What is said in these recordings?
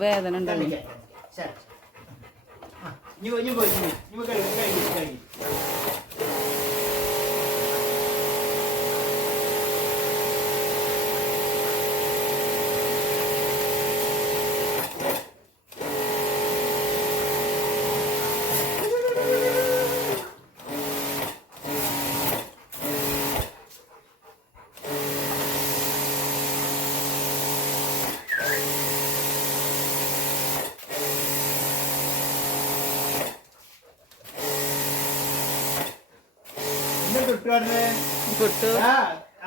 വേദന ഉണ്ടല്ലോ.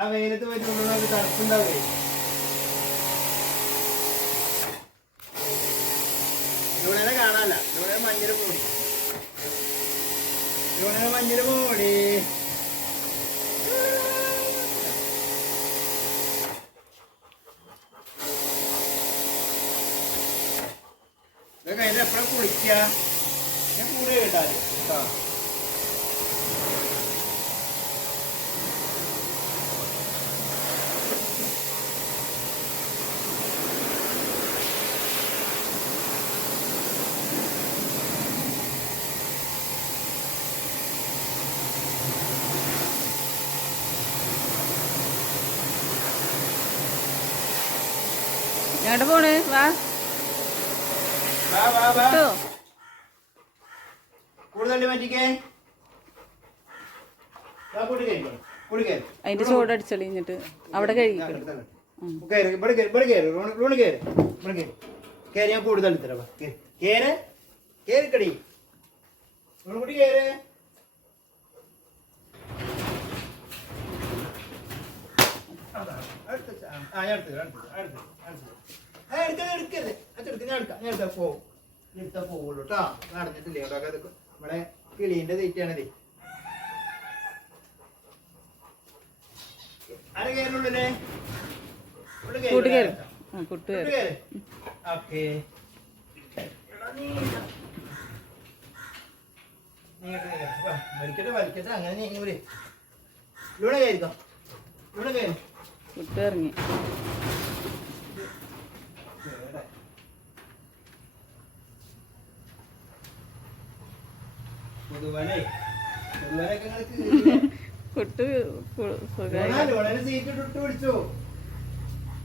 ആ വെയിലത്ത് പോയിട്ട് തണുപ്പുണ്ടാവേ. ലൂണേനെ കാണാനല്ല, ലൂണേ മഞ്ഞള് മൂടി, ലൂണേനെ മഞ്ഞള് മൂടി. ഇതൊക്കെ അതിന് എപ്പോഴും കുളിക്ക. ഞാൻ കൂടെ കേട്ടാല് കേട്ടോ. എങ്ങോട്ട് പോണ്? വാ കൂടുതൽ മാറ്റിക്കേ. അതിന്റെ ചൂടടിച്ചളിഞ്ഞിട്ട് അവിടെ കഴുകി. ഞാൻ കൂടുതൽ കേറ് കേറിക്കടി കൂടി കേറ്. പോവുള്ളൂ കേട്ടോ. നടന്നിട്ടില്ലേ കേട്ടോ. നമ്മുടെ കിളീന്റെ തീറ്റാണിത്. ആരെ കയറുള്ളൂല്ലേ? ഓക്കെ വലിക്കട്ടെ അങ്ങനെ നീങ്ങൂലേ. ഇവിടെ കയറിക്കോ. ഇവിടെ കയറി ഇറങ്ങി. സീറ്റ് പിടിച്ചു.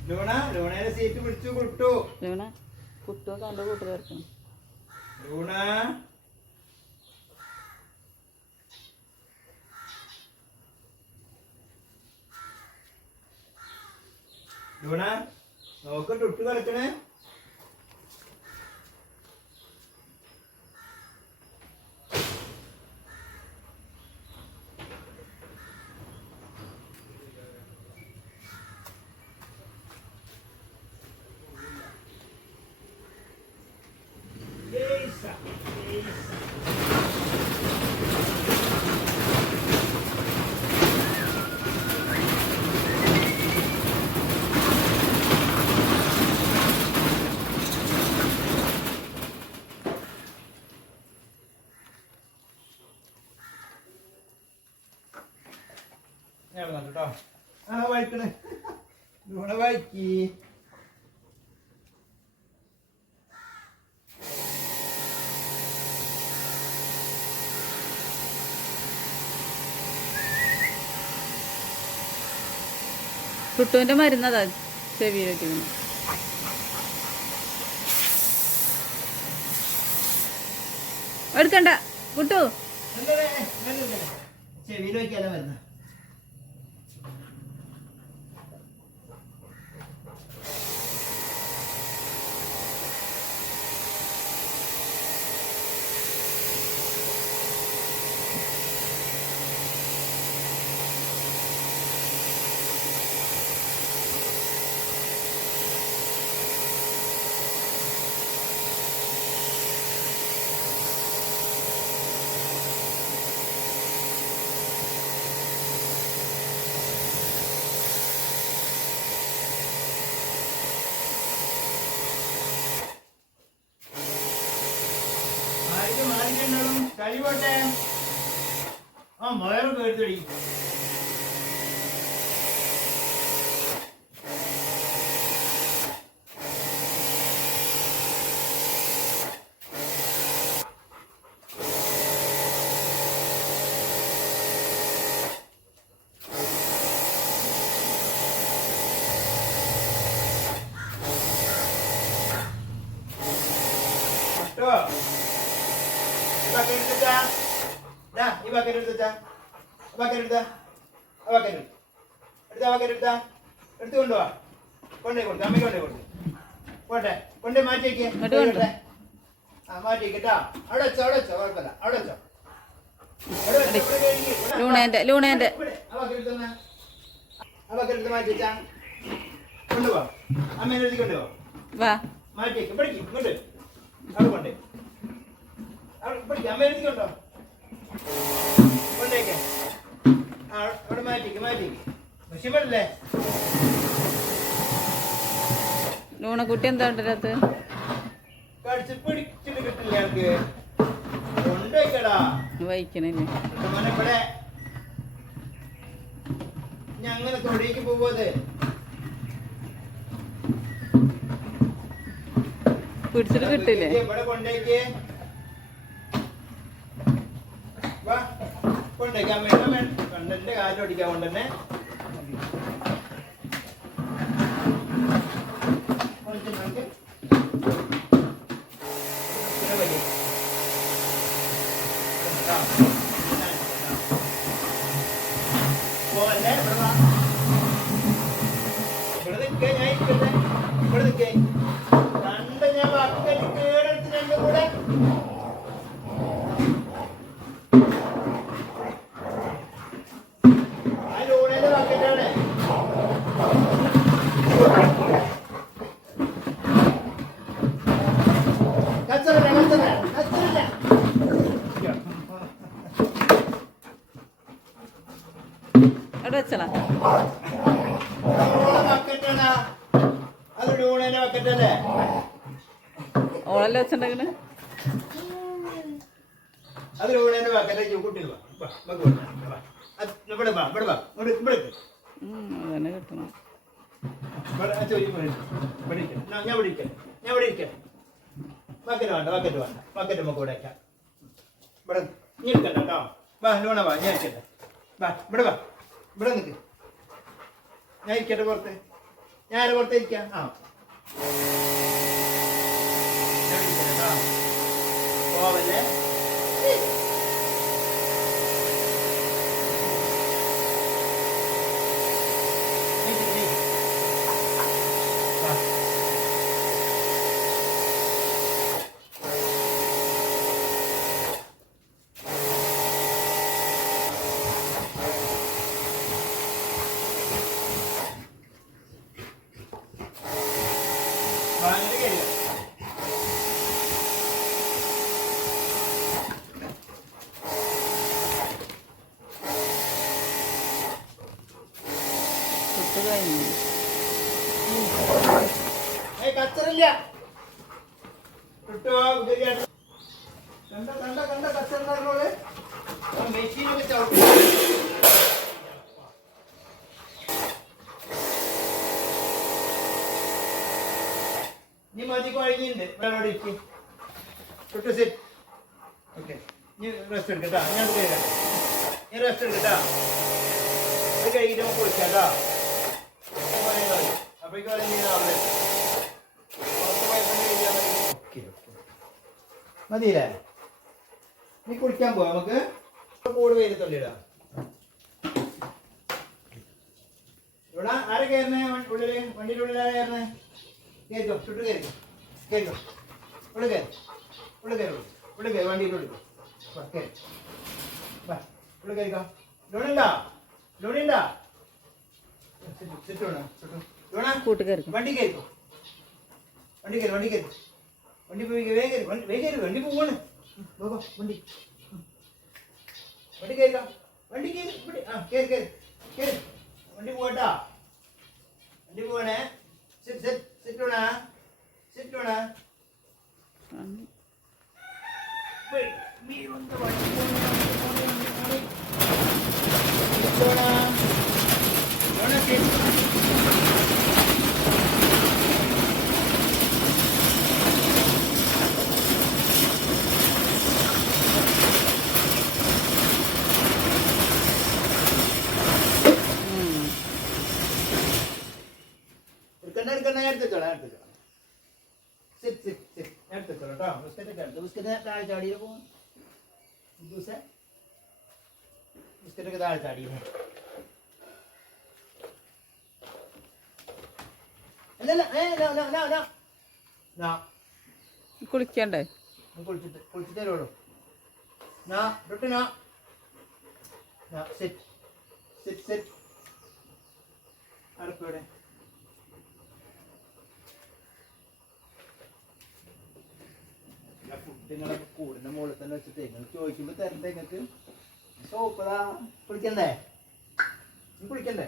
ലോണേനെ സീറ്റ് പിടിച്ചു കുട്ടു. ലോണ കുട്ടു കണ്ട കൂട്ടുകാർക്ക് ലൂണ ലൂണ നോക്ക് ടുട്ടു കളിക്കണേ. കേട്ടോ. ആ വായിക്കണേ. ഇവിടെ വായിക്കി. കുട്ടുവിന്റെ മരുന്നതാ ചെവിയിലേക്ക്. എടുക്കണ്ട കുട്ടു. ചെവിയിൽ വയ്ക്കാതെ മരുന്ന്. അരി പോട്ടെ ആ വയറും കേട്ടടി ഈ ബക്കറ്റ് എടുത്താ ബക്കറ്റ് എടുത്താ ആ ബക്കറ്റ് എടുത്താ ബക്കറ്റ് എടുത്താ എടുത്തു കൊണ്ടുപോവാ കൊണ്ടേ കൊടുത്തു അമ്മയ്ക്ക് കൊണ്ടേ കൊടുത്തു പോട്ടെ കൊണ്ടേ മാറ്റി വയ്ക്കേ ആ മാറ്റി വയ്ക്കട്ടാ അവിടെ വെച്ചോ കുഴപ്പമില്ല അവിടെ വെച്ചോ ലൂണേന്റെ ആ ബക്കറ്റ് എടുത്ത് മാറ്റി വെച്ചാ കൊണ്ടുപോവാ അമ്മേനെ എഴുതി കൊണ്ടുപോവാ വാ മാറ്റി വയ്ക്കും പഠിക്കും ഇങ്ങോട്ട് അവിടെ കൊണ്ടേ അവിടെ പഠിക്കും അമ്മ എഴുതി കൊണ്ടോ കൊണ്ടേക്ക് അവിടെ മാറ്റി വിഷമല്ലേ ലൂണക്കുട്ടി എന്താ ഉണ്ടത് കടിച്ച് പിടിച്ചിട്ട് കിട്ടില്ല ഞങ്ങൾക്ക് കൊണ്ടേക്കടാ വഹിക്കണില്ലേ ഇവിടെ ഞാൻ അങ്ങനെ തൊടിക്ക് പോവത് പിടിച്ചിട്ട് കിട്ടില്ലേ ഇവിടെ കൊണ്ടേക്ക് കൊണ്ടേക്ക് അമ്മ കണ്ണന്റെ കാലിൽ ഓടിക്കാൻ കൊണ്ടുതന്നെ പോലെ ഇവിടെ നിൽക്കേ ഞാൻ ഇരിക്കട്ടെ ഇവിടെ നിൽക്കേ കണ്ട് ഞാൻ ബാക്കി കേടെടുത്ത് രണ്ടും കൂടെ ആ ലൂണേന്റെ ബക്കറ്റാണ് അവിടെ വെച്ചളാ ബക്കറ്റാണ് അത് ലൂണേന്റെ ബക്കറ്റല്ലേ ഓളല്ലേ വെച്ചിട്ടുണ്ടെങ്കില് അത് ലൂണേന്റെ ബക്കറ്റ് കുട്ടി അതന്നെ കിട്ടണം ബക്കറ്റ് നമുക്ക് ഇവിടെ വെക്കാം ഇവിടെ നീ എടുക്കണ്ട കേട്ടോ വാ ലൂണ വാ ഞാൻ ഇരിക്കട്ടെ വാ ഇവിടെ നിൽക്ക് ഞാൻ ഇരിക്കട്ടെ പുറത്ത് ഞാൻ ആരെ പുറത്ത് ഇരിക്കാം ആ ഞാൻ ഇരിക്കട്ടെ കേട്ടോ പോവല്ലേ പുട്ട് കഴിഞ്ഞു കച്ചറില്ല കിട്ടുമോ കണ്ട കച്ചറുണ്ടാക്കണോള് മെഷീനൊക്കെ ചവിട്ടി നീ മതി കഴിഞ്ഞിട്ടുണ്ട് ഇവിടെ ഇരിക്കും കിട്ടു സെറ്റ് ഓക്കെ നീ റെസ്റ്റ് എടുക്കട്ടാ ഞാൻ കയറാം നീ റെസ്റ്റ് എടുക്കട്ടാ അത് കഴിഞ്ഞിട്ട് നമുക്ക് കുളിക്കാട്ടാ അപ്പോഴേക്കും അവിടെ മതിയില്ലേ നീ കുളിക്കാൻ പോവാ നമുക്ക് കൂട് വെയിലത്തുള്ളിടാ ഇവിടെ ആരെ കയറുന്നേ ഉള്ളില് വണ്ടിയുടെ ഉള്ളിൽ ആരെ കയറുന്നേ കയറിക്കോ ചുട്ടു കയറിക്കോ ഉള്ളിൽ കയറി വണ്ടിയുടെ ഉള്ളിൽ കയറി ഉള്ളിൽ കയറിക്കോ ലോണിണ്ടാ കൂട്ടുകാർ വണ്ടി കയറിക്കോ വണ്ടി പോയി വേഗം വണ്ടി പോവാണ് വണ്ടി കയറിക്കോ വണ്ടി കയറി ആ കയറി വണ്ടി പോകട്ടാ വണ്ടി പോവാണേ സിറ്റോണ ബിസ്ക്കറ്റൊക്കെ താഴെ ചാടിയില്ലേ? അല്ലല്ല കുളിക്കണ്ടേ? കുളിച്ചിട്ട് തരുള്ളൂ. അടുപ്പവിടെ ഫുഡ് നിങ്ങളെ കൂടിന്റെ മുകളിൽ തന്നെ വെച്ചിട്ട് നിങ്ങൾ ചോദിക്കുമ്പോ തരണ്ടേ? നിങ്ങൾക്ക് സോപ്പതാ കുളിക്കണ്ടേ? കുളിക്കണ്ടേ?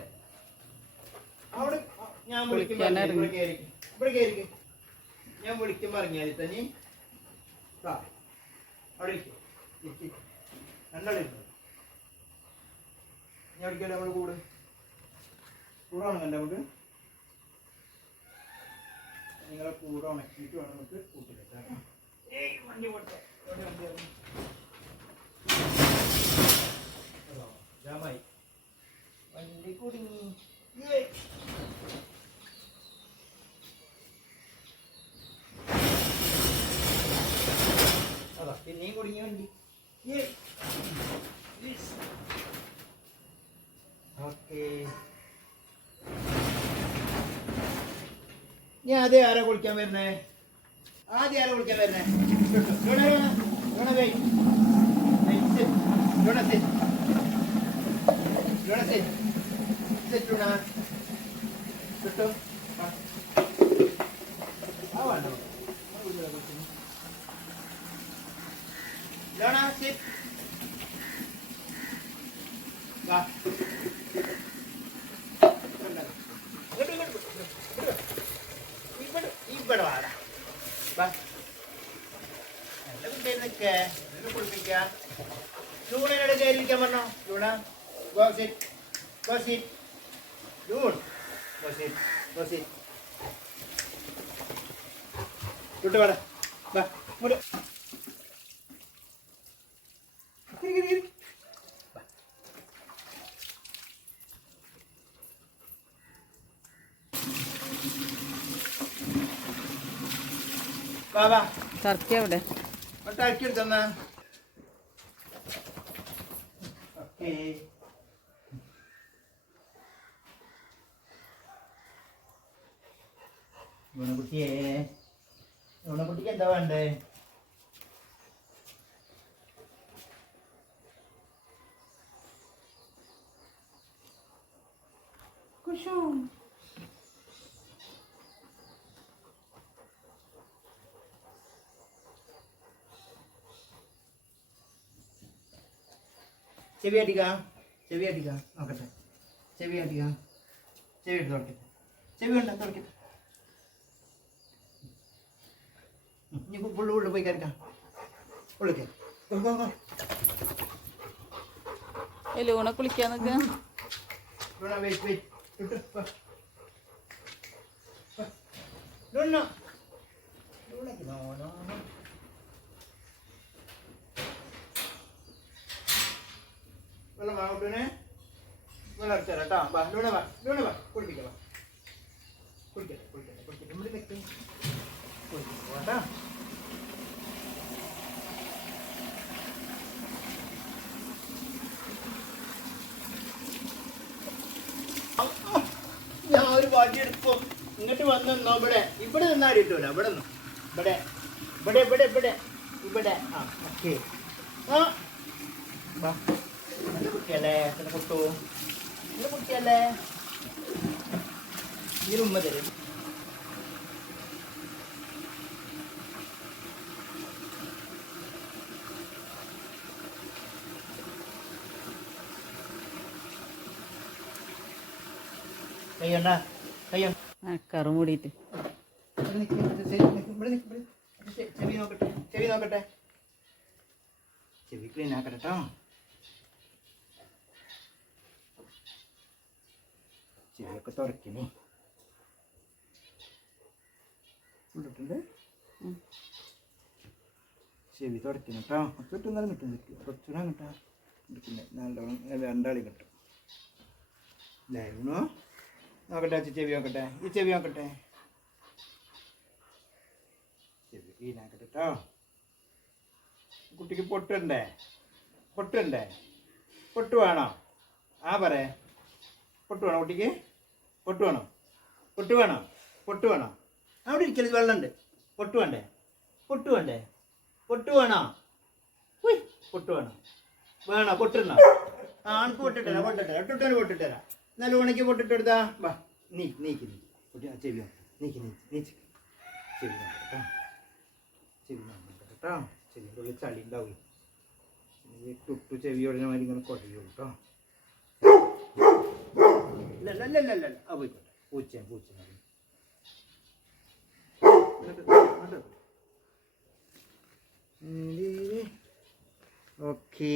അവിടെ ഞാൻ വിളിക്കുമ്പോ ഇവിടെ കയറിക്ക്. ഞാൻ വിളിക്കുമ്പോ ഇറങ്ങിയാൽ തന്നെ അവിടെ രണ്ടാളെ ഞാൻ വിളിക്കല്ലേ? നമ്മള് കൂടാണ് കണ്ട നമുക്ക് നിങ്ങളെ കൂടെ ഉണക്കിയിട്ട് വേണം നമുക്ക് കൂട്ടിലെത്താൻ. വണ്ടി പോട്ടെ. ജാമായി വണ്ടി കുടുങ്ങി. അതാ പിന്നെയും കുടുങ്ങി വണ്ടി. ഓക്കെ. ഞാൻ ആദ്യം ആരാ കുളിക്കാൻ വരുന്നേ? ഇവിടെ വാടാ. നല്ല കുട്ടിയൊക്കെ കുളിപ്പിക്കാം. ലൂണിനോട് കയറിയിരിക്കാൻ പറഞ്ഞോ? ലൂണ വിട്ട് വാടാ. ടർക്കി എവിടെ? ടർക്കി എടുത്തന്ന. കുട്ടിക്ക് എന്താ വേണ്ടേ? കുശു ചെവി അടിക്കാം നോക്കട്ടെ. ചെവി എടുത്ത് തുറക്കട്ടെ. ചെവി ഉണ്ടോ? തുറക്കട്ടെ. ഇനി ഉള്ളു പോയി കയറിക്കാം. ഉള്ളിക്കേ ലൂണ കുളിക്കാൻ നിൽക്കുക. വെള്ളം വാങ്ങോട്ടൂനെ വെള്ളം അടിച്ചാലോ കേട്ടോ. വാ ലൂണ വാ കുളിപ്പിക്കാം. കുളിക്കട്ടെ ഇവിടെ നിൽക്കും. കുളിപ്പിക്കട്ടോ. ഞാൻ ഒരു വടി എടുക്കും. ഇങ്ങോട്ട് വന്നോ. ഇവിടെ നിന്നാടി കിട്ടൂല. ഇവിടെ ആ ഓക്കെ. നല്ല കുട്ടിയല്ലേ? നല്ല കുട്ടിയല്ലേ? ഈ ഉമ്മ തരും. കറു മൂടിയിട്ട് ചെവി നോക്കട്ടെ. ചെവി ക്ലീൻ ആക്കട്ടെ കേട്ടോ. ചെവിയൊക്കെ തുറക്കണേ. ഇട്ടിട്ടുണ്ട്. ചെവി തുടക്കണം കേട്ടോ. കിട്ടുന്നാലും കിട്ടും. കുറച്ചുകൂടെ കിട്ടാം. കിട്ടുന്നത് നല്ലോണം രണ്ടാളി കിട്ടും. ലൈവണോ നോക്കട്ടെ. ചെവി നോക്കട്ടെ. ഈ ചെവി നോക്കട്ടെ. ചെവി ക്ലീനാക്കട്ടെ കേട്ടോ. കുട്ടിക്ക് പൊട്ടുണ്ടേ? പൊട്ടുണ്ടേ? പൊട്ട് വേണോ? ആ പറയേ. പൊട്ട് വേണോ കുട്ടിക്ക്? പൊട്ട് വേണോ? പൊട്ട് വേണോ? പൊട്ട് വേണോ? അവിടെ ഇരിക്കല് വെള്ളമുണ്ട്. പൊട്ട് വേണ്ടേ? പൊട്ട് വേണ്ടേ? പൊട്ട് വേണോ? പൊട്ട് വേണോ? വേണോ? പൊട്ടിടണോ? ആ എനിക്ക് പൊട്ടിട്ടരാ. പൊട്ടിട്ടരാ. പൊട്ടിട്ടരാ. നല്ല ഉണക്കി പൊട്ടിട്ടെടുത്താ. വാ നീക്കി പൊട്ടി. ചെവി നീച്ച് ചെവി കേട്ടോ. ചെവി കേട്ടോ. ചെവിയുടെ ഉള്ളിൽ ചളി ഉണ്ടാവും. തൊട്ടു ചെവി ഉടനെ മാതിരി ഇങ്ങനെ കുറയും കേട്ടോ. അല്ല ആ പോയിക്കോട്ടെ. പൂച്ച ഓക്കേ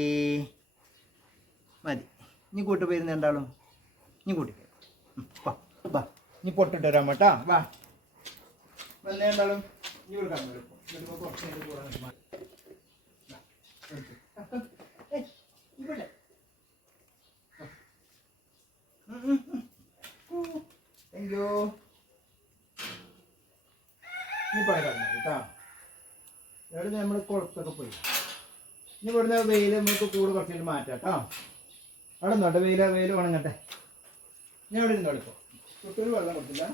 മതി. ഇനി കൂട്ട് പോയിരുന്ന രണ്ടാളും ഇനി കൂട്ടിക്കോ. വാ ഇനി പൊട്ടിട്ട് വരാൻ കേട്ടോ. വാ വന്ന രണ്ടാളും ഇനി കൊടുക്കാൻ പറ്റും. ഇവിടെ അയ്യോ ഇനി പറയാം കേട്ടോ. ഇവിടെ നമ്മൾ കുളത്തൊക്കെ പോയി. ഇനി ഇവിടുന്ന് വെയിൽ നമുക്ക് കൂട് കുറച്ചിട്ട് മാറ്റാം കേട്ടോ. അവിടെ നിന്നോട്ടെ. വെയിൽ ഉണങ്ങട്ടെ. ഞാൻ അവിടെ ഇരുന്നോളിപ്പോൾ. കുട്ടികൾ വെള്ളം കൊടുത്തില്ല.